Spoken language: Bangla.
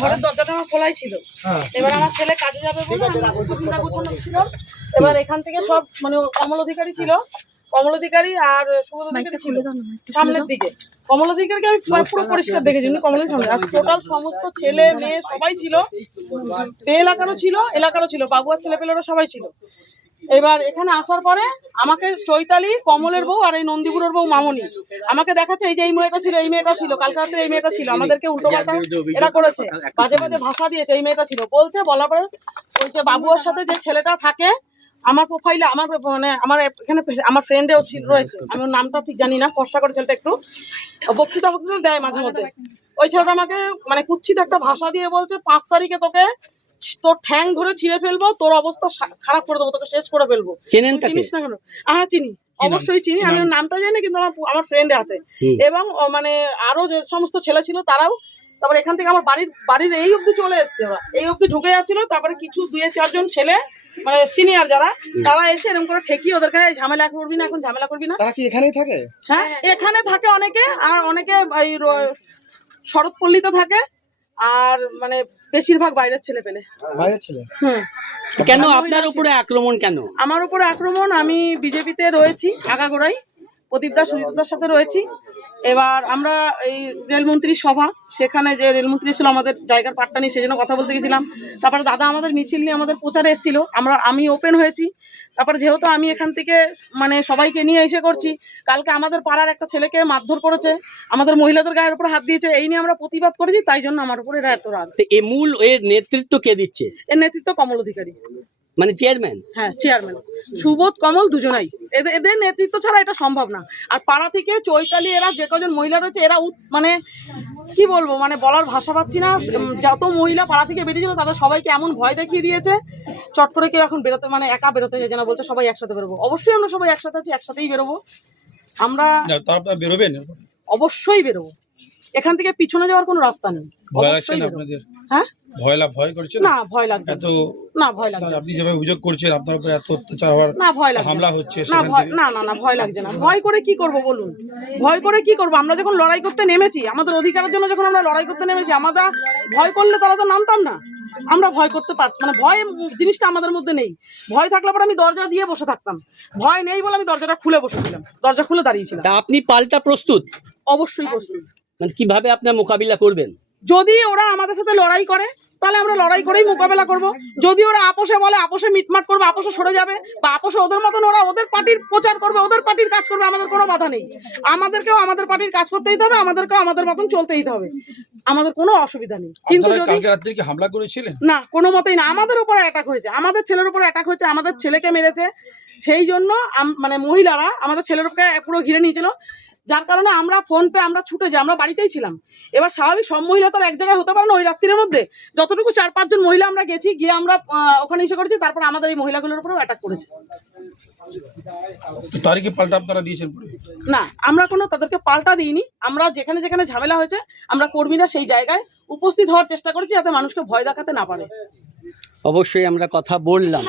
ঘরের দরজাটা আমার খোলাই ছিল। এবার আমার ছেলে কাজে যাবে বলে গোছানো ছিল। এবার এখান থেকে সব মানে কমল অধিকারী ছিল, কমল অধিকারী আর সুবোধ অধিকারী ছিল সামনের দিকে। কমল অধিকারীকে আমি পুরো পরিষ্কার দেখেছি, কমলের সামনে। আর টোটাল সমস্ত ছেলে মেয়ে সবাই ছিল, এলাকারও ছিল, বাবুয়ার ছেলে পেলেরা সবাই ছিল। এবার এখানে আসার পরে আমাকে চৈতালি, কমলের বউ আর এই নন্দীপুরের বউ মামনি আমাকে দেখাচ্ছে এই যে এই মেয়েটা ছিল কালকে রাত্রে, এই মেয়েটা ছিল। আমাদেরকে উল্টো পাল্টা এরা করেছে, বাজে বাজে ভাষা দিয়েছে। এই মেয়েটা ছিল বলছে, বলার পরে ওই যে বাবুয়ার সাথে যে ছেলেটা থাকে আমার প্রোফাইলে, আমার মানে আমার এখানে আমার ফ্রেন্ডেও রয়েছে, আমি ওর নামটা ঠিক জানি না, ফর্সা করে ছেলেটা একটু বক্তৃতা দেয় মাঝে মধ্যে। ওই ছেলেটা আমাকে মানে কুৎসিত একটা ভাষা দিয়ে বলছে 5 তারিখে তোকে তোর ঠ্যাং ধরে ছিঁড়ে ফেলবো, তোর অবস্থা খারাপ করে দেবো, তোকে শেষ করে ফেলবো। চেনেন তাকে? চিনিস না কেন? হ্যাঁ চিনি, অবশ্যই চিনি। আমি ওর নামটা জানি কিন্তু আমার ফ্রেন্ড আছে, এবং মানে আরো যে সমস্ত ছেলে ছিল তারাও। তারপরে এখান থেকে আমার বাড়ির এই অবধি চলে এসছে, ওরা এই অবধি ঢুকে যাচ্ছিল। তারপরে কিছু 2-4 জন ছেলে মানে সিনিয়র যারা, তারা এসে এরকম করে ঠেকিয়ে ওদেরকে ঝামেলা করবি না, এখন ঝামেলা করবি না। তারা কি এখানেই থাকে? হ্যাঁ এখানে থাকে অনেকে, আর অনেকে এই শরৎপল্লীতে থাকে, আর মানে বেশিরভাগ বাইরের ছেলে পেলে। বাইরের ছেলে? কেন আপনার উপরে আক্রমণ? কেন আমার উপরে আক্রমণ? আমি বিজেপিতে রয়েছি আগাগোড়াই, প্রদীপদা সুজিতদার সাথে রয়েছি। এবার আমরা এই রেলমন্ত্রী সভা, সেখানে যে রেলমন্ত্রী ছিল আমাদের জায়গার পাট্টা নিয়ে, সেজন্য কথা বলতে গেছিলাম। তারপরে দাদা আমাদের মিছিল নিয়ে আমাদের প্রচারে এসেছিল, আমি ওপেন হয়েছি। তারপরে যেহেতু আমি এখান থেকে মানে সবাইকে নিয়ে এসে করছি, কালকে আমাদের পাড়ার একটা ছেলেকে মারধর করেছে, আমাদের মহিলাদের গায়ের উপর হাত দিয়েছে, এই নিয়ে আমরা প্রতিবাদ করেছি, তাই জন্য আমার উপরে এরা এত রাগ। এর মূল এর নেতৃত্ব কে দিচ্ছে? এর নেতৃত্ব কমল অধিকারী, মানে চেয়ারম্যান? হ্যাঁ চেয়ারম্যান, সুবোধ কমল দুজনাই। এদের নেতৃত্ব ছাড়া এটা সম্ভব না। আর পাড়া থেকে চৈতালি, এরা যে কজন মহিলা রয়েছে, এরা মানে কি বলবো, মানে বলার ভাষা পাচ্ছি না। যত মহিলা পাড়া থেকে বেরিয়েছিল তাদের সবাইকে এমন ভয় দেখিয়ে দিয়েছে, চট করে কেউ এখন বেরোতে মানে একা বেরোতে চাইছে না, বলছে সবাই একসাথে বেরোবো। অবশ্যই আমরা সবাই একসাথে আছি, একসাথেই বেরোবো আমরা। বেরোবেন? অবশ্যই বেরোবো, এখান থেকে পিছনে যাওয়ার কোনো রাস্তা নেই। হ্যাঁ ভয় করছে না? ভয় লাগছে না, ভয় লাগছে। আপনি যেভাবে অভিযোগ করছেন আপনার উপরে এত অত্যাচার হওয়ার, না ভয় লাগছে, হামলা হচ্ছে, না ভয় লাগছে না। ভয় করে কি করব বলুন? ভয় করে কি করব? আমরা যখন লড়াই করতে নেমেছি, আমাদের অধিকারের জন্য যখন আমরা লড়াই করতে নেমেছি, আমরা ভয় করলে তারা তো নামতাম না। আমরা ভয় করতে পারছি মানে ভয় জিনিসটা আমাদের মধ্যে নেই। ভয় থাকলে পরে আমি দরজা দিয়ে বসে থাকতাম, ভয় নেই বলে আমি দরজাটা খুলে বসেছিলাম, দরজা খুলে দাঁড়িয়েছিলাম। আপনি পাল্টা প্রস্তুত? অবশ্যই প্রস্তুত। মানে কিভাবে আপনার মোকাবিলা করবেন? যদি ওরা আমাদের সাথে লড়াই করে তাহলে আমরা লড়াই করেই মোকাবেলা করব। যদি ওরা আপোষে বলে, আপোষে মিটমাট করবে, আপোষে সরে যাবে, বা আপোষে ওদের মতন ওরা ওদের পার্টির প্রচার করবে, ওদের পার্টির কাজ করবে, আমাদের কোনো বাধা নেই। আমাদেরকেও আমাদের পার্টির কাজ করতেই হবে, আমাদেরকেও আমাদের মতন চলতেই হবে, আমাদের কোনো অসুবিধা নেই। কিন্তু যদি কালকে রাতে কি হামলা করেছিলেন? না, কোনো মতেই না। আমাদের উপরে অ্যাটাক হয়েছে, আমাদের ছেলের উপরে অ্যাটাক হয়েছে, আমাদের ছেলেকে মেরেছে। সেই জন্য মানে মহিলারা আমাদের ছেলের উপরে পুরো ঘিরে নিয়েছিল, যার কারণে আমরা ফোন পে আমরা ছুটে যাই, আমরা বাড়িতেই ছিলাম। এবার স্বাভাবিক সব মহিলা তো এক জায়গায় হতে পারে না ওই রাত্রির মধ্যে। যতটুকু 4-5 জন মহিলা আমরা গেছি, গিয়ে আমরা ওখানে এসে করেছি, তারপর আমাদের এই মহিলাগুলোর উপরেও অ্যাটাক করেছে। তারিখে পাল্টা আপনারা দিয়েছেন? না, আমরা কোনো তাদেরকে পাল্টা দিইনি। আমরা যেখানে যেখানে ঝামেলা হয়েছে আমরা কর্মীরা সেই জায়গায় উপস্থিত হওয়ার চেষ্টা করেছি, যাতে মানুষকে ভয় দেখাতে না পারে। অবশ্যই আমরা কথা বললাম।